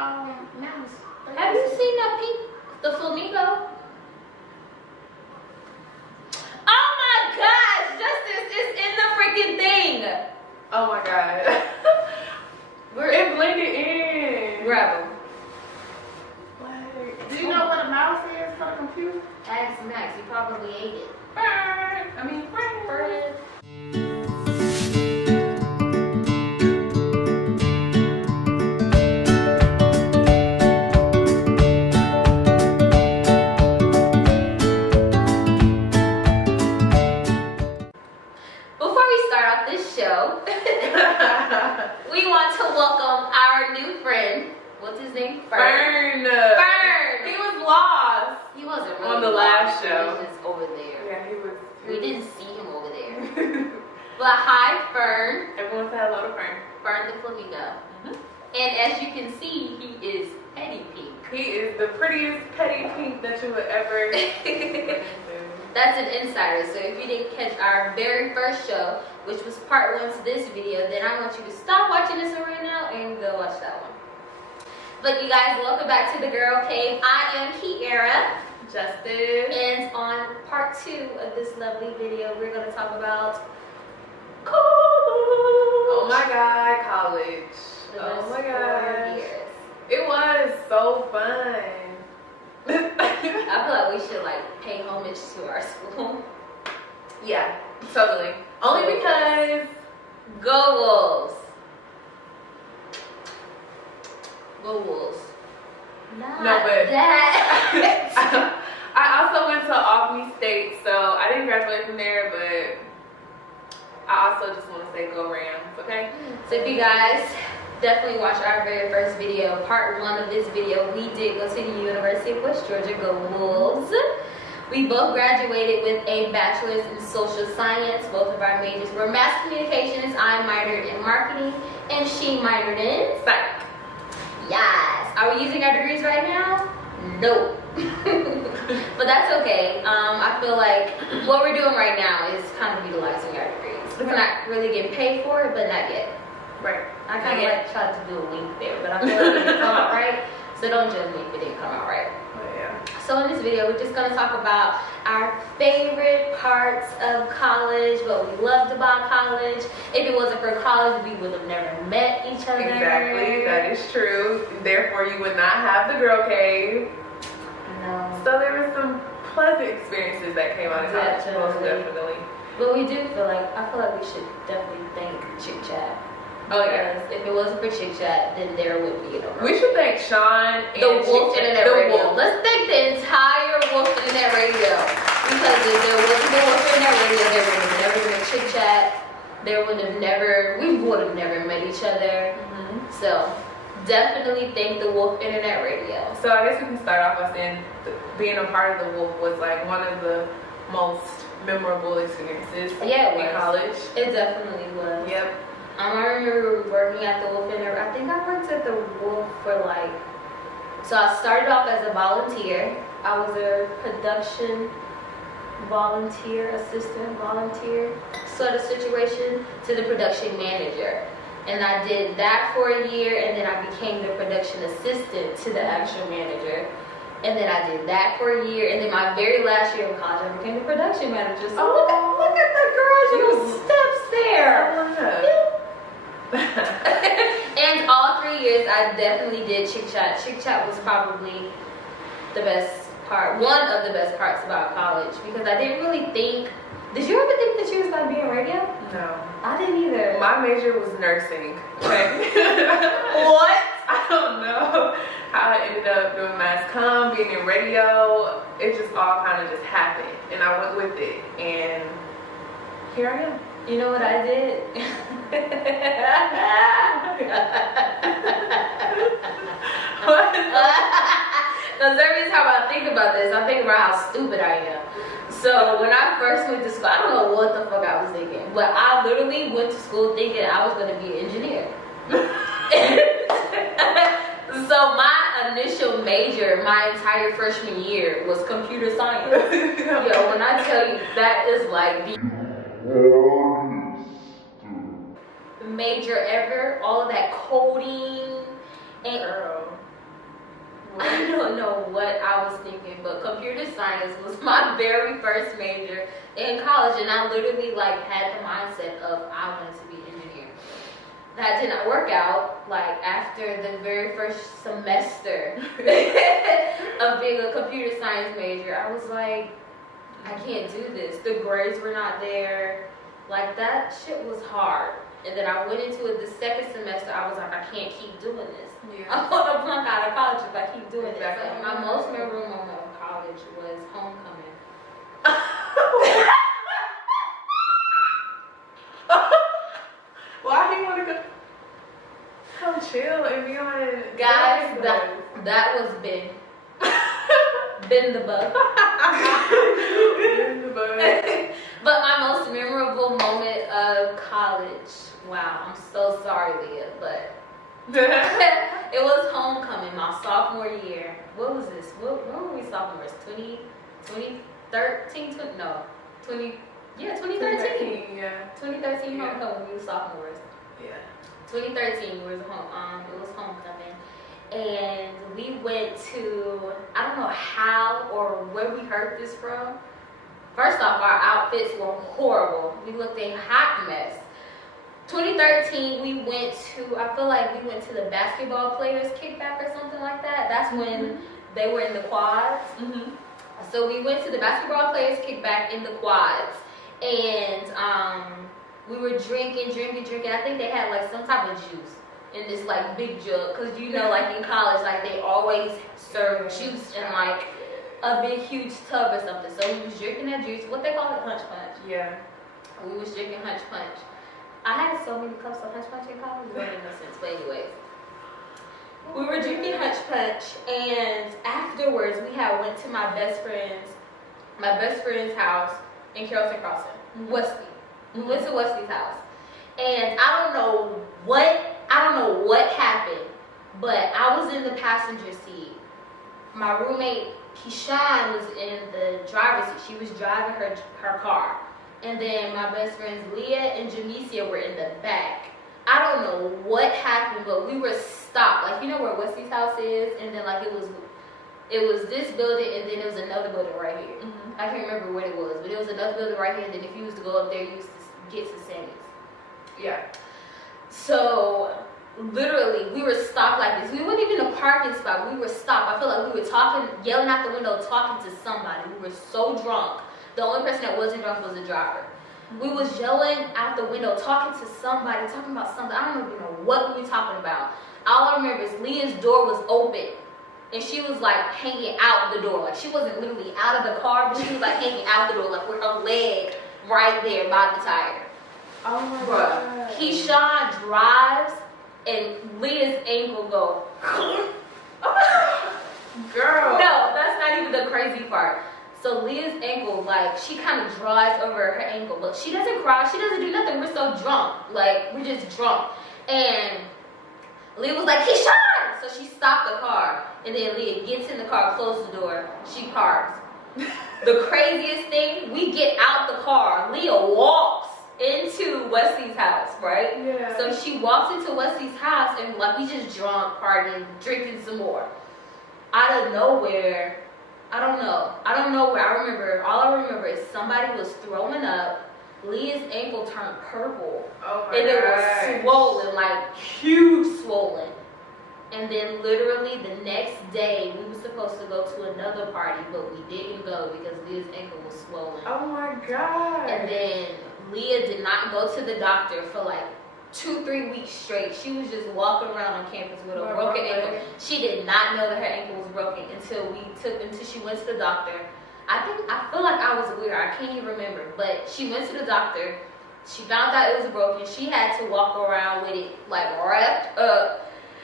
mouse. Have you seen that pink, the flamingo? Oh my gosh, Justice is in the freaking thing. Oh my god. It blended in. Grab him. What? Do you know what a mouse is for the computer? Ask Max, he probably ate it. Bird. I mean, bird. Before we start off this show, we want to welcome our new friend. What's his name? Fern. Fern. He was lost. He wasn't really On the last lost, show. He was just over there. Yeah, he was. We didn't see him over there. But hi, Fern. Everyone say hello to Fern. Fern the flamingo. And as you can see, he is petty pink. He is the prettiest petty pink that you would ever. That's an insider. So if you didn't catch our very first show, which was part 1 to this video, then I want you to stop watching this one right now and go watch that one. But you guys, welcome back to the Girl Cave. I am Kiara. Justice. And on part 2 of this lovely video, we're going to talk about college. Oh my god, college. The Oh best my 4 god. years. It was so fun. I feel like we should like pay homage to our school. Yeah, totally. Only because Go Wolves. Go Wolves. Not No, but- that. I also went to Albany State, so I didn't graduate from there, but I also just want to say go Rams, okay? So if you guys definitely watch our very first video, part 1 of this video, we did go to the University of West Georgia, go Wolves. We both graduated with a bachelor's in social science. Both of our majors were mass communications. I minored in marketing and she minored in Psych. yes. Are we using our degrees right now? No. But that's okay. I feel like what we're doing right now is kind of utilizing our degrees. We're not really getting paid for it, but not yet. Right. I kind of like tried to do a wink there, but I feel like it didn't come out right. So don't judge me if it didn't come out right. Oh, yeah. So in this video, we're just going to talk about our favorite parts of college, what we loved about college. If it wasn't for college, we would have never met each other. Exactly, that is true. Therefore, you would not have the Girl Cave. No. So there were some pleasant experiences that came out of college, most Definitely. definitely. But we do feel like, I feel like we should definitely thank Chick Chat. Oh yeah. Because if it wasn't for Chick Chat, then there would be no We should thank Sean and the Wolf Chick- Internet the Radio. Wolf. Let's thank the entire Wolf Internet Radio. Because if there wasn't the Wolf Internet Radio, there would have never been a Chick Chat. There would have never, we would have never met each other. So definitely thank the Wolf Internet Radio. So I guess we can start off by saying being a part of the Wolf was like one of the most memorable experiences Yeah, it in was. college. It definitely was. Yep. I remember working at the Wolf Internet. I think I worked at the Wolf for like, so I started off as a volunteer. I was a production volunteer, assistant volunteer sort of situation to the production manager. And I did that for a year, and then I became the production assistant to the actual manager. And then I did that for a year, and then my very last year of college, I became the production manager. So look at the girls, steps there. And all 3 years, I definitely did Chick Chat. Chick Chat was probably the best part, one of the best parts about college, because I didn't really think. Did you ever think that you was gonna be in radio? No. I didn't either. My major was nursing. Okay. What? I don't know how I ended up doing mass comm, being in radio. It just all kind of just happened, and I went with it, and here I am. You know what I did? Because every time I think about this, I think about how stupid I am. So when I first went to school, I don't know what the fuck I was thinking, but I literally went to school thinking I was going to be an engineer. So my initial major, my entire freshman year, was computer science. Yo, when I tell you, that is like the major ever. All of that coding and Girl. I don't know what I was thinking, but computer science was my very first major in college, and I literally like had the mindset of I wanted to be an engineer. That did not work out. Like after the very first semester of being a computer science major, I was like, I can't do this. The grades were not there. Like that shit was hard. And then I went into it the second semester. I was like, I can't keep doing this. Yeah. I'm gonna flunk out of college if I keep doing this. Exactly. So my most memorable moment of college was homecoming. Why do you want to go? Come chill and be on. Guys, that was Ben. Ben the bug. In the bud. But my most memorable moment of college. Wow, I'm so sorry, Leah, but it was homecoming, my sophomore year. What was this? When were we sophomores? 2013? 2013. Yeah. 2013 Yeah. homecoming, we were sophomores. Yeah. 2013 was it was homecoming, and we went to, I don't know how or where we heard this from. First off, our outfits were horrible. We looked a hot mess. 2013, we went to, I feel like we went to the basketball players kickback or something like that. That's when they were in the quads. Mm-hmm. So we went to the basketball players kickback in the quads, and we were drinking. I think they had like some type of juice in this like big jug, cause you know, like in college, like they always serve juice in like a big huge tub or something. So we was drinking that juice. What they call it, hunch punch. Yeah. We was drinking hunch punch. I had so many cups of hunch punch in college. It didn't make no sense. But anyways, we were drinking hunch punch, and afterwards we had went to my best friend's house in Carrollton Crossing, Wesley. We went to Wesley's house, and I don't know what happened, but I was in the passenger seat. My roommate Keyshawn was in the driver's seat. She was driving her car, and then my best friends Leah and Janicia were in the back. I don't know what happened, but we were stopped. Like, you know where Wesley's house is, and then like it was this building, and then there was another building right here. Mm-hmm. I can't remember what it was, but it was another building right here. And then if you was to go up there, you used to get to Sammy's. Yeah. So literally, we were stopped like this. We weren't even in a parking spot. We were stopped. I feel like we were talking, yelling out the window, talking to somebody. We were so drunk. The only person that wasn't drunk was the driver. We was yelling out the window, talking to somebody, talking about something. I don't even know what we were talking about. All I remember is Leah's door was open, and she was like hanging out the door. Like, she wasn't literally out of the car, but she was like hanging out the door, like with her leg right there by the tire. Oh my God. Keyshawn drives, and Leah's ankle go. Girl. No, that's not even the crazy part. So Leah's ankle, like, she kind of drives over her ankle, but she doesn't cry, she doesn't do nothing. We're so drunk, like, we're just drunk. And Leah was like, Keyshawn! So she stopped the car, and then Leah gets in the car, closes the door, she parks. The craziest thing, we get out the car, Leah walks into Wesley's house, right? Yeah. So she walks into Wesley's house, and like, we just drunk, partying, drinking some more. Out of nowhere, I don't know where. All I remember is somebody was throwing up. Leah's ankle turned purple. Oh my And it gosh. was swollen, like huge swollen. And then literally the next day, we were supposed to go to another party, but we didn't go because Leah's ankle was swollen. Oh my God. And then Leah did not go to the doctor for like 2-3 weeks straight. She was just walking around on campus with a broken ankle. She did not know that her ankle was broken until she went to the doctor. I feel like I was weird. I can't even remember. But she went to the doctor. She found out it was broken. She had to walk around with it like wrapped up.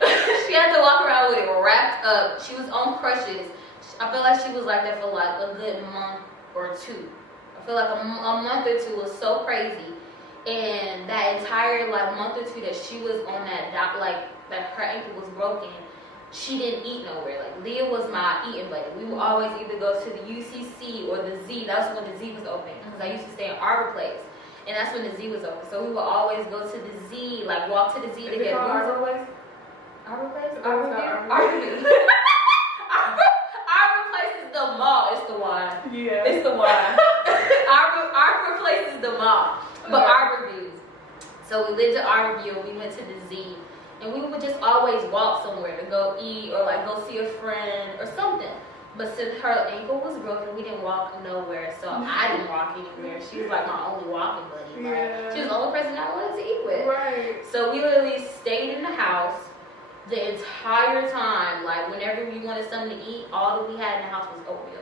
She had to walk around with it wrapped up. She was on crutches. I feel like she was like that for like a good month or two. I feel like a month or two was so crazy. And that entire like month or two that she was on that her ankle was broken, she didn't eat nowhere. Like, Leah was my eating buddy. We would always either go to the UCC or the Z. That was when the Z was open, because I used to stay in Arbor Place, and that's when the Z was open. So we would always go to the Z, like walk to the Z to get Arbor Place? Arbor Place? Arbor. Arborview? them all. But Okay. our reviews. So we lived in our review. We went to the Z, and we would just always walk somewhere to go eat or like go see a friend or something. But since her ankle was broken, we didn't walk nowhere. So I didn't walk anywhere. She was like my only walking buddy. Like, Yeah. she was the only person I wanted to eat with. Right. So we literally stayed in the house the entire time. Like whenever we wanted something to eat, all that we had in the house was oatmeal.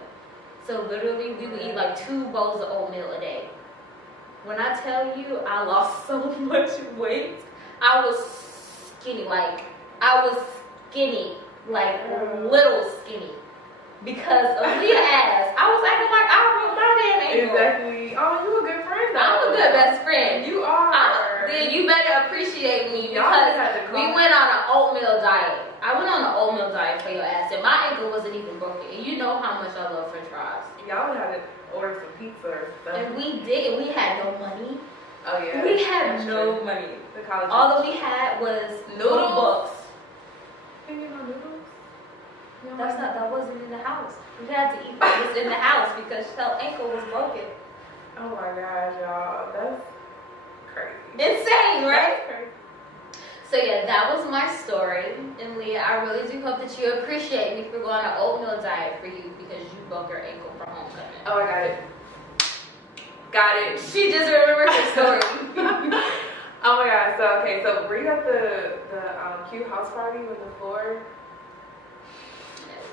So literally we would eat like 2 bowls of oatmeal a day. When I tell you I lost so much weight, I was skinny, like little skinny. Because of Leah ass. I was acting like I broke my damn ankle. Exactly. Oh, you a good friend though. I'm a good best friend. You are. Then you better appreciate me Y'all because had to we call. went on an oatmeal diet. I went on an oatmeal diet for your ass, and my ankle wasn't even broken. And you know how much I love French fries. Y'all had to order some pizza or stuff. And we did, and we had no money. Oh yeah. We had That's no true. money. The college. All that we had was Noodles? books. Can you get no noodles? That wasn't in the house. We had to eat what was in the house because her ankle was broken. Oh my gosh, y'all. That's crazy. Insane, right? That's crazy. So yeah, that was my story. And Leah, I really do hope that you appreciate me for going on an oatmeal diet for you because you broke your ankle for homecoming. Oh, I got it. Got it. She just remembered her story. Oh my god. So okay. So were you at the cute house party with the floor?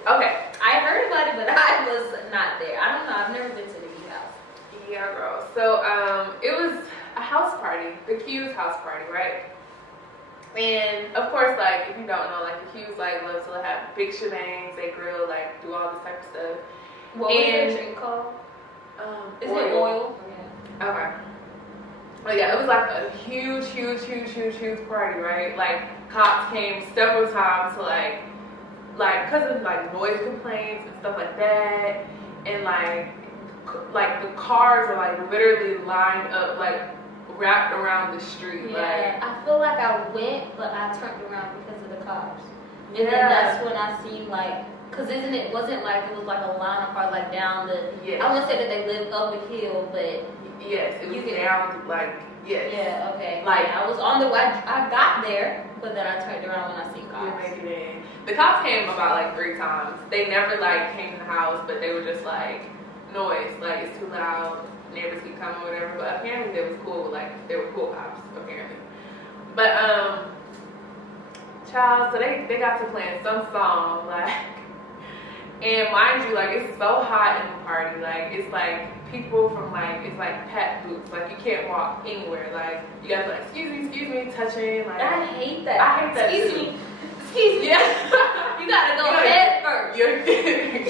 Okay. I heard about it, but I was not there. I don't know. I've never been to the cute house. Yeah, girl. So it was a house party, the Q's house party, right? And of course, like if you don't know, like the Q's like love to have big shebangs, they grill, like do all this type of stuff. What was And- your drink called? Is Oil. it oil? Okay. But yeah, it was like a huge party, right? Like cops came several times to like cause of like noise complaints and stuff like that, and like the cars are like literally lined up, like wrapped around the street. Yeah, I feel like I went, but I turned around because of the cops. And Yeah. then that's when I seen like, cause wasn't like it was like a line of cars like down the. Yes. I wouldn't say that they lived up a hill, but Yes, it was You can- down like yes. yeah, okay. Like- I was on the way. I got there, but then I turned around when I seen You cops. make it in. The cops came about like 3 times. They never like came to the house, but they were just like noise, like it's too loud. Neighbors keep coming, or whatever. But apparently they was cool. Like they were cool cops, apparently. But child, so they got to playing some song like, and mind you, like it's so hot in the party. Like it's like people from like it's like packed boots. Like you can't walk anywhere. Like you gotta be like excuse me, touching. Like I hate that. I hate that Excuse too. me. Excuse me. Yeah. You gotta go You gotta- head first. You're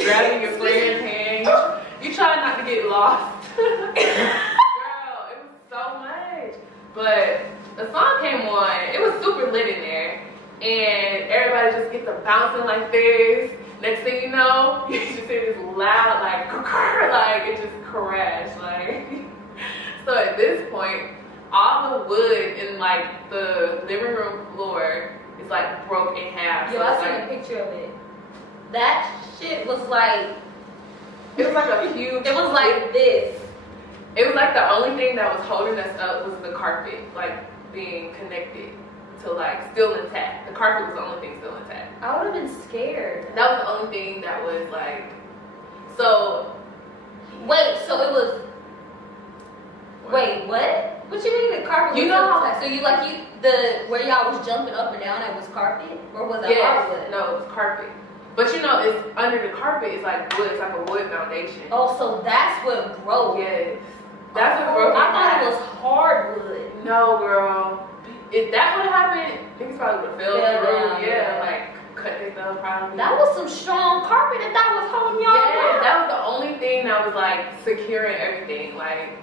grabbing your friend's hand. You try not to get lost. Girl, it was so much. But the song came on. It was super lit in there. And everybody just gets to bouncing like this. Next thing you know, you just hear this loud, like it just crashed. Like, so at this point, all the wood in like the living room floor is like broke in half. Yo, So I it's seen like, a picture of it. That shit was like, it was like a huge. it was like this. It was like the only thing that was holding us up was the carpet, like being connected to like still intact. The carpet was the only thing still intact. I would have been scared. That was the only thing that was like. So Wait, so it was. Wait, what? What you mean the carpet was You know how- outside? So you like where y'all was jumping up and down, that was carpet, or was that yes, hardwood? no, it was carpet. But you know, it's under the carpet. It's like wood. It's like a wood foundation. Oh, so that's what broke. Yes, that's what Oh, broke. I thought it it was hardwood. No, girl. If that would have happened, niggas probably would have fell in the Fell room. down, Yeah, yeah. like cut themselves probably. That was some strong carpet if that was holding y'all Yeah, down. that was the only thing that was like securing everything. Like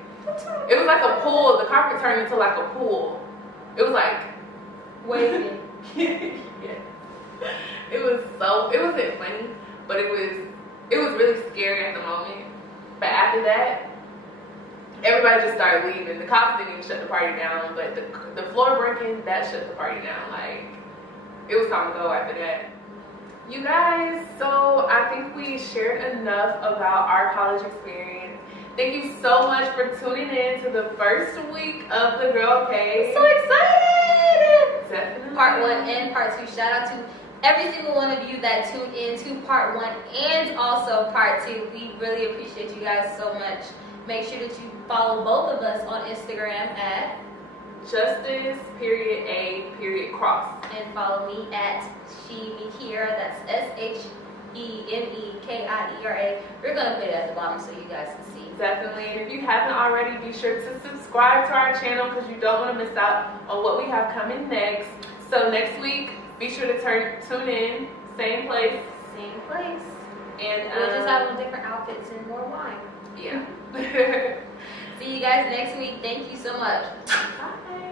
it was like a pool. The carpet turned into like a pool. It was like Wait. yeah. It wasn't funny, but it was really scary at the moment. But after that, everybody just started leaving. The cops didn't even shut the party down, but the floor breaking, that shut the party down. Like it was time to go after that. You guys, so I think we shared enough about our college experience. Thank you so much for tuning in to the first week of the Girl Cave. So excited! Definitely. Part 1 and part 2. Shout out to every single one of you that tuned in to part 1 and also part 2. We really appreciate you guys so much. Make sure that you follow both of us on Instagram at Justice.A.cross. and follow me at Shemekira. That's SHEMEKIERA. We're gonna put it at the bottom so you guys can see. Definitely. And if you haven't already, be sure to subscribe to our channel because you don't want to miss out on what we have coming next. So next week, be sure to tune in, same place. Same place. And We'll just have on different outfits and more wine. Yeah. See you guys next week. Thank you so much. Bye.